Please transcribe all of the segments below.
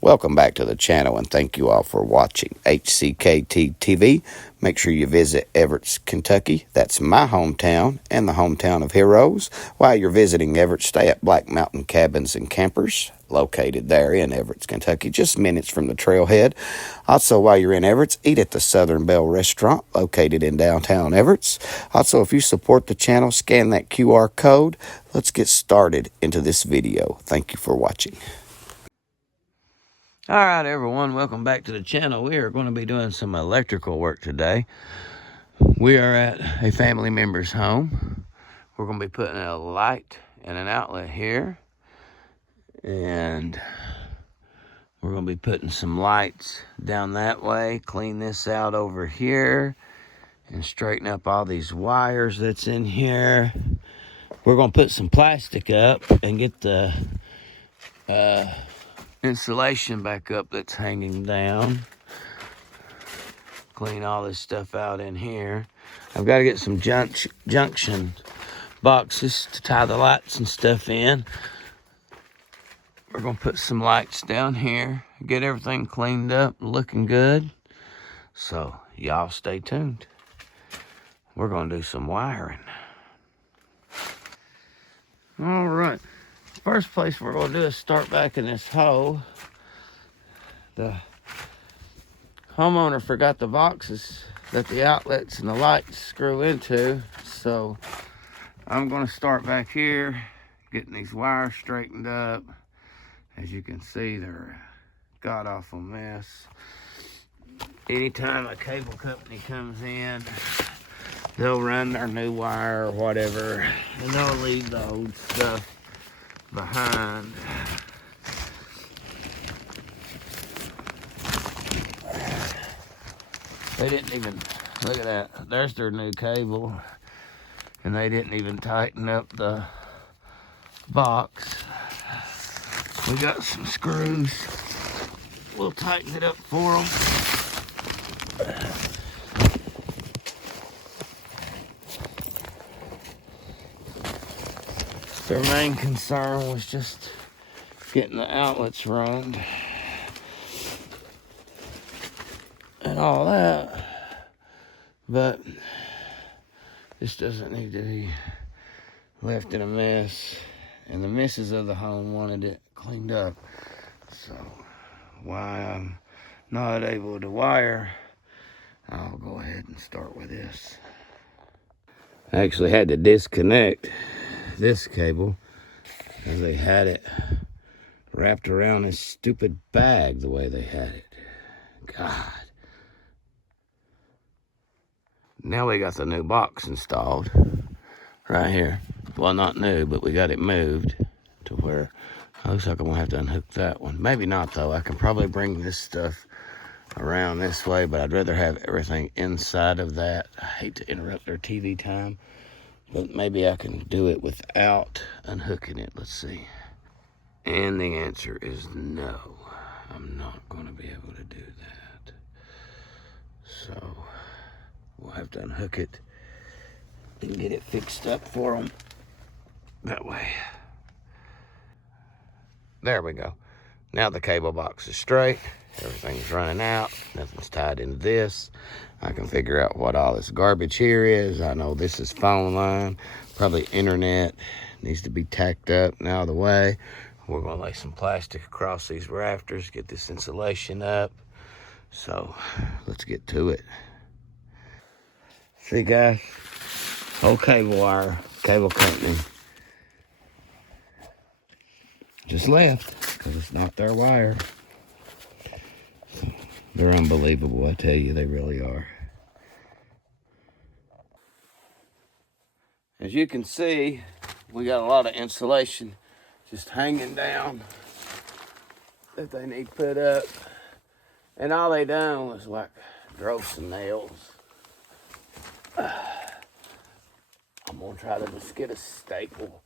Welcome back to the channel, and thank you all for watching HCKT TV. Make sure you visit Everett, Kentucky. That's my hometown and the hometown of heroes. While you're visiting Everett, stay at Black Mountain Cabins and Campers, located there in Everett, Kentucky, just minutes from the trailhead. Also, while you're in Everett, eat at the Southern Belle Restaurant, located in downtown Everett. Also, if you support the channel, scan that QR code. Let's get started into this video. Thank you for watching. All right, everyone, welcome back to the channel. We are going to be doing some electrical work today. We are at a family member's home. We're going to be putting a light and an outlet here. And we're going to be putting some lights down that way. Clean this out over here. And straighten up all these wires that's in here. We're going to put some plastic up and get the insulation back up that's hanging down. Clean all this stuff out in here. I've got to get some junction boxes to tie the lights and stuff in. We're going to put some lights down here, get everything cleaned up, looking good. So y'all stay tuned. We're going to do some wiring. All right. First place we're going to do is start back in this hole. The homeowner forgot the boxes that the outlets and the lights screw into. So I'm going to start back here, getting these wires straightened up. As you can see, they're a god-awful mess. Anytime a cable company comes in, they'll run their new wire or whatever, and they'll leave the old stuff behind. They didn't even, look at that, there's their new cable, and they didn't even tighten up the box. We got some screws. We'll tighten it up for them. Their main concern was just getting the outlets run and all that, but this doesn't need to be left in a mess, and the missus of the home wanted it cleaned up. So while I'm not able to wire, I'll go ahead and start with this. I actually had to disconnect this cable because they had it wrapped around this stupid bag the way they had it. God. Now we got the new box installed right here. Well, not new, but we got it moved to where looks like I'm gonna have to unhook that one. Maybe not though. I can probably bring this stuff around this way, but I'd rather have everything inside of that. I hate to interrupt their TV time, but maybe I can do it without unhooking it. Let's see. And the answer is no. I'm not gonna be able to do that. So we'll have to unhook it and get it fixed up for them that way. There we go. Now the cable box is straight. Everything's running out. Nothing's tied into this. I can figure out what all this garbage here is. I know this is phone line, probably internet. Needs to be tacked up and out of the way. We're gonna lay some plastic across these rafters, get this insulation up. So let's get to it. See guys, old cable wire, cable company just left because it's not their wire. They're unbelievable, I tell you, they really are. As you can see, we got a lot of insulation just hanging down that they need put up. And all they done was like drove some nails. I'm gonna try to just get a staple.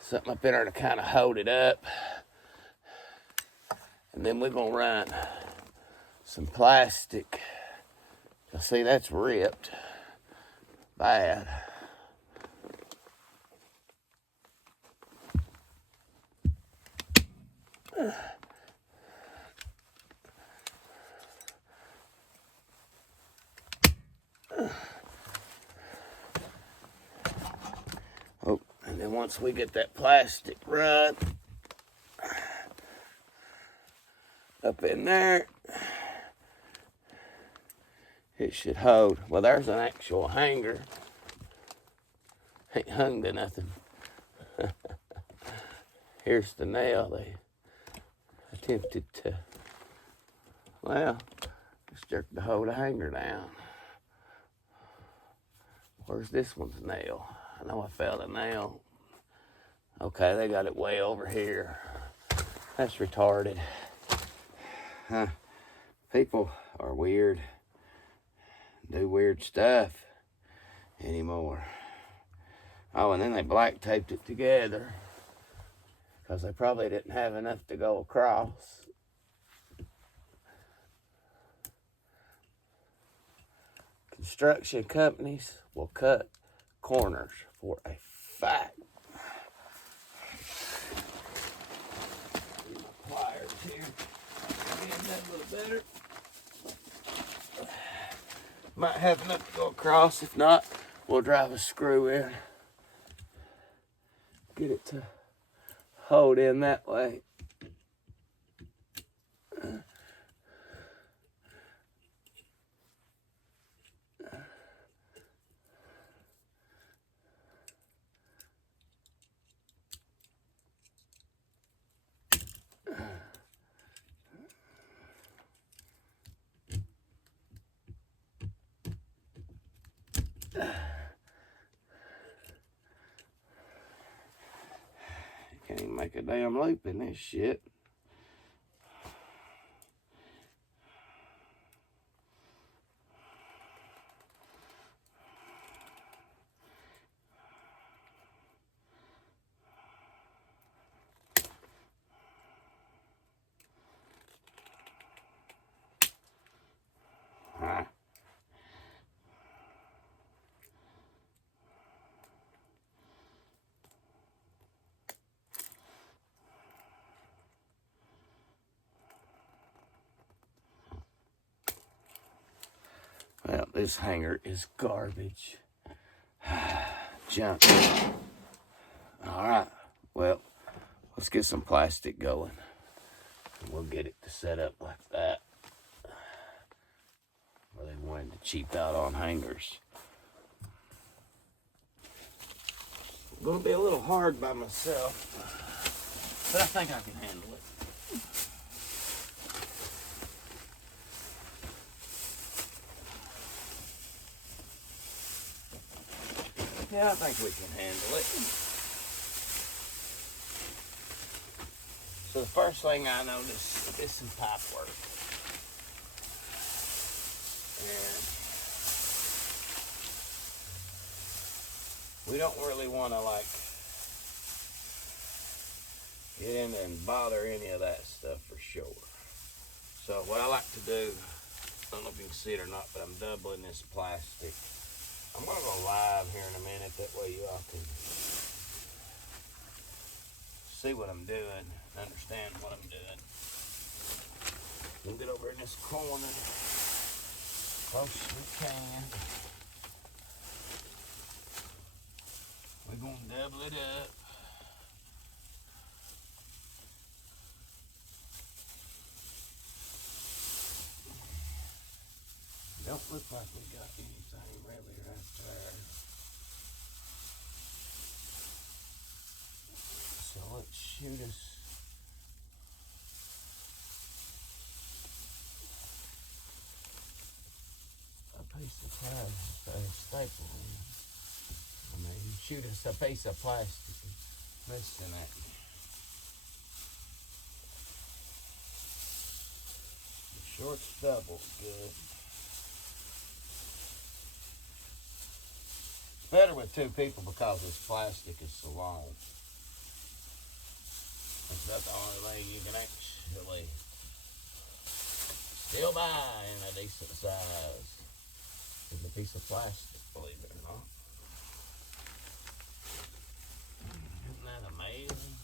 Something up in there to kind of hold it up. And then we're gonna run some plastic. You'll see that's ripped bad. And then once we get that plastic rod up in there, it should hold. Well, there's an actual hanger. Ain't hung to nothing. Here's the nail they attempted to, well, just jerk to hold a hanger down. Where's this one's nail? I know I found a nail. Okay, they got it way over here. That's retarded. Huh. People are weird. Do weird stuff anymore. Oh, and then they black taped it together because they probably didn't have enough to go across. Construction companies will cut corners for a fact. Get my pliers here. Get that a little better. Might have enough to go across. If not, we'll drive a screw in. Get it to hold in that way. Can't even make a damn loop in this shit. Well, this hanger is garbage. Junk. Alright, well, let's get some plastic going. We'll get it to set up like that. Where they wanted to cheap out on hangers. I'm gonna be a little hard by myself, but I think I can handle it. Yeah, I think we can handle it. So the first thing I noticed is some pipe work. And we don't really want to like get in there and bother any of that stuff for sure. So what I like to do, I don't know if you can see it or not, but I'm doubling this plastic. I'm gonna go live here in a minute, that way you all can see what I'm doing, understand what I'm doing. We'll get over in this corner, close as we can. We're gonna double it up. Don't look like we got anything really right there. So let's shoot us a piece of plastic, a staple. I mean, shoot us a piece of plastic and listen at me. The short's double, good. Better with two people because this plastic is so long. That's about the only way you can actually still buy in a decent size is a piece of plastic, believe it or not. Isn't that amazing?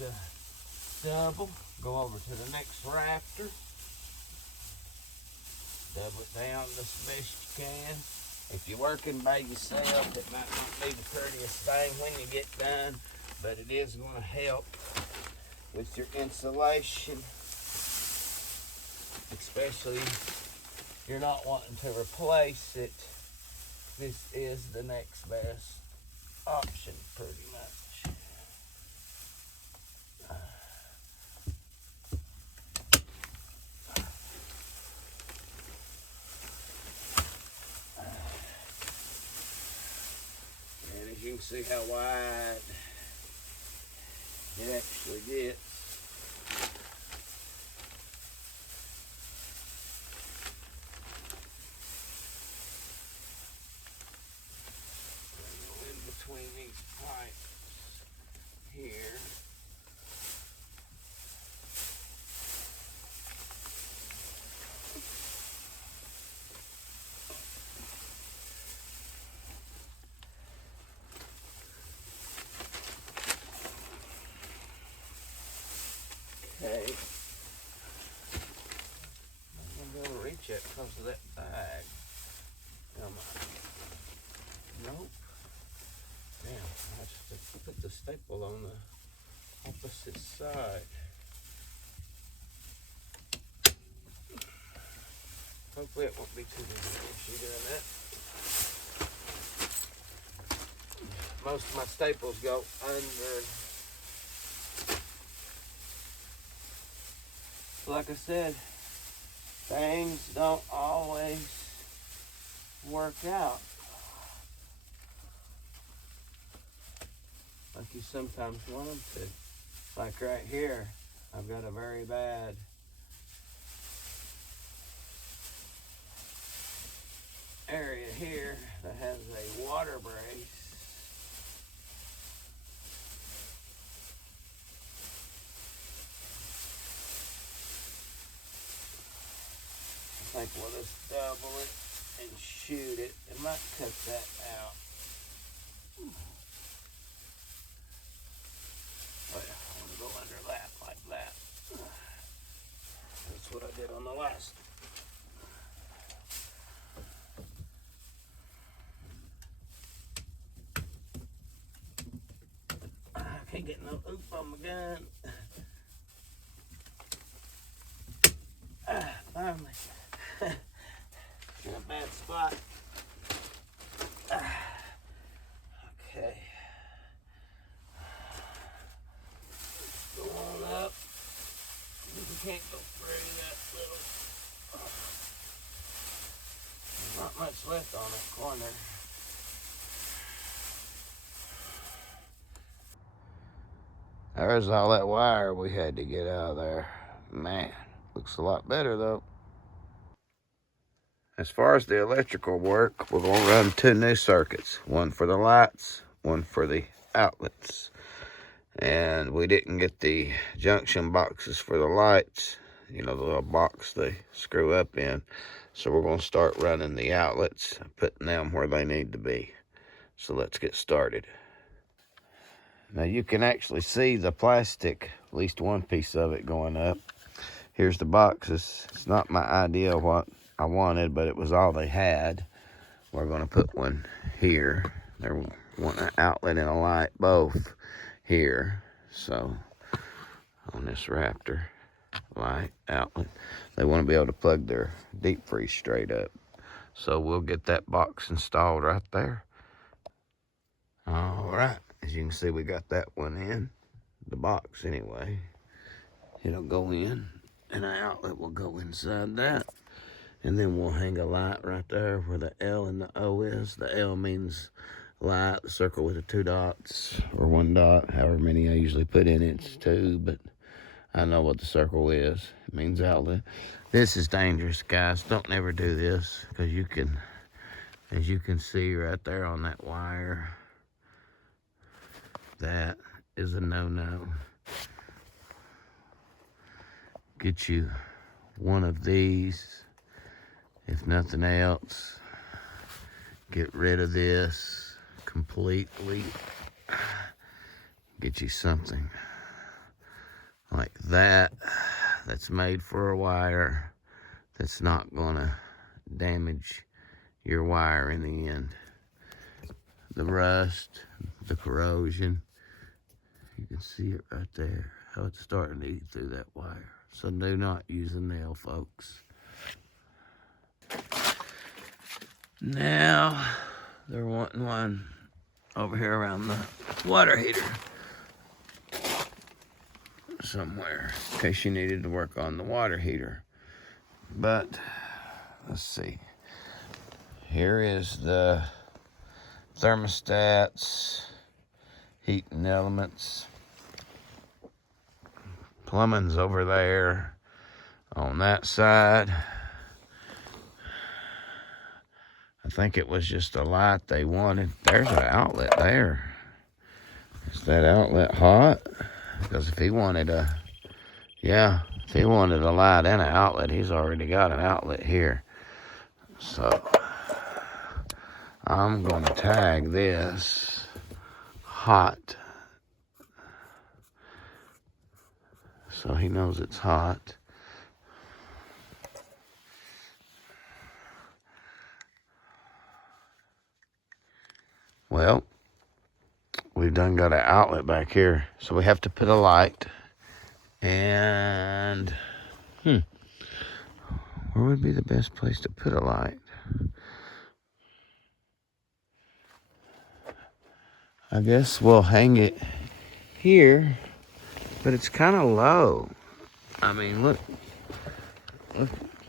a double. Go over to the next rafter. Double it down as best you can. If you're working by yourself, it might not be the prettiest thing when you get done, but it is going to help with your insulation, especially if you're not wanting to replace it. This is the next best option, pretty much. And as you can see how wide it actually gets. In between these pipes here. Okay. I'm gonna be able to reach it because of that bag. Come on. Nope. Damn, I just put the staple on the opposite side. Hopefully it won't be too big of an issue doing that. Most of my staples go under. Like I said, things don't always work out like you sometimes want them to. Like right here, I've got a very bad area here that has a water brace. I think we'll just double it and shoot it. It might cut that out. Oh yeah, I want to go under that like that. That's what I did on the last. I can't get no oop on my gun. Finally. In a bad spot. Okay. Go on up. You can't go through that little. There's not much left on that corner. There's all that wire we had to get out of there. Man, looks a lot better though. As far as the electrical work, we're going to run 2 new circuits. One for the lights, one for the outlets. And we didn't get the junction boxes for the lights. You know, the little box they screw up in. So we're going to start running the outlets, putting them where they need to be. So let's get started. Now you can actually see the plastic, at least one piece of it going up. Here's the boxes. It's not my idea of what I wanted, but it was all they had. We're going to put one here. They want an outlet and a light both here. So on this Raptor, light, outlet. They want to be able to plug their deep freeze straight up. So we'll get that box installed right there. All right, as you can see, we got that one in the box anyway. It'll go in and an outlet will go inside that. And then we'll hang a light right there where the L and the O is. The L means light, the circle with the 2 dots or 1 dot, however many I usually put in it. It's 2, but I know what the circle is. It means outlet. This is dangerous, guys. Don't never do this because you can, as you can see right there on that wire, that is a no-no. Get you one of these. If nothing else, get rid of this completely. Get you something like that, that's made for a wire, that's not gonna damage your wire in the end. The rust, the corrosion, you can see it right there, how it's starting to eat through that wire. So do not use a nail, folks. Now, they're wanting one over here around the water heater somewhere, in case you needed to work on the water heater. But, let's see. Here is the thermostats, heating elements. Plumbing's over there on that side. I think it was just a light they wanted. There's an outlet there. Is that outlet hot? Because if he wanted a, if he wanted a light and an outlet, he's already got an outlet here. So I'm gonna tag this hot, so he knows it's hot. Well, we've done got an outlet back here, so we have to put a light. And where would be the best place to put a light? I guess we'll hang it here, but it's kind of low. I mean, look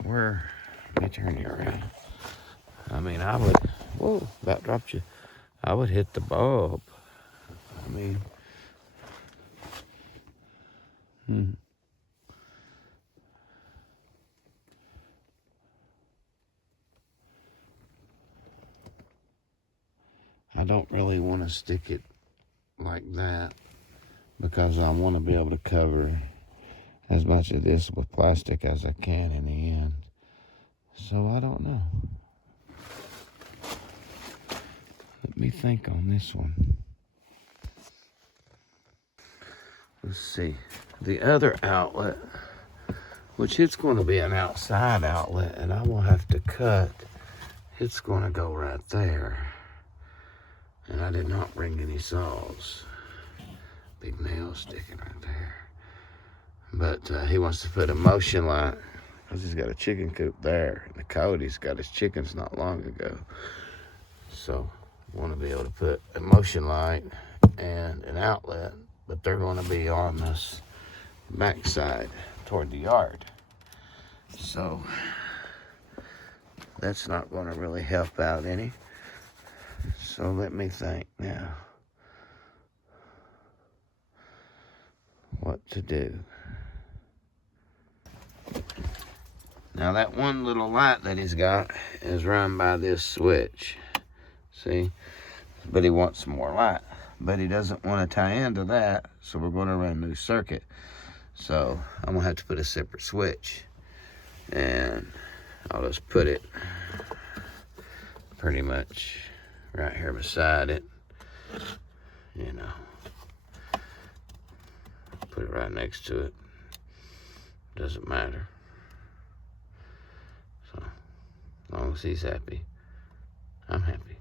where, let me turn you around. I mean, I would, whoa, about dropped you. I would hit the bulb. I mean, I don't really want to stick it like that because I want to be able to cover as much of this with plastic as I can in the end. So I don't know. Let me think on this one. Let's see. The other outlet, which it's going to be an outside outlet, and I will have to cut. It's going to go right there. And I did not bring any saws. Big nail sticking right there. But he wants to put a motion light because he's got a chicken coop there. And the Cody's got his chickens not long ago. So I want to be able to put a motion light and an outlet, but they're going to be on this backside toward the yard. So that's not going to really help out any. So let me think now what to do. Now that one little light that he's got is run by this switch. See? But he wants some more light. But he doesn't want to tie into that, so we're going to run a new circuit. So I'm going to have to put a separate switch. And I'll just put it pretty much right here beside it. You know. Put it right next to it. Doesn't matter. So, as long as he's happy, I'm happy.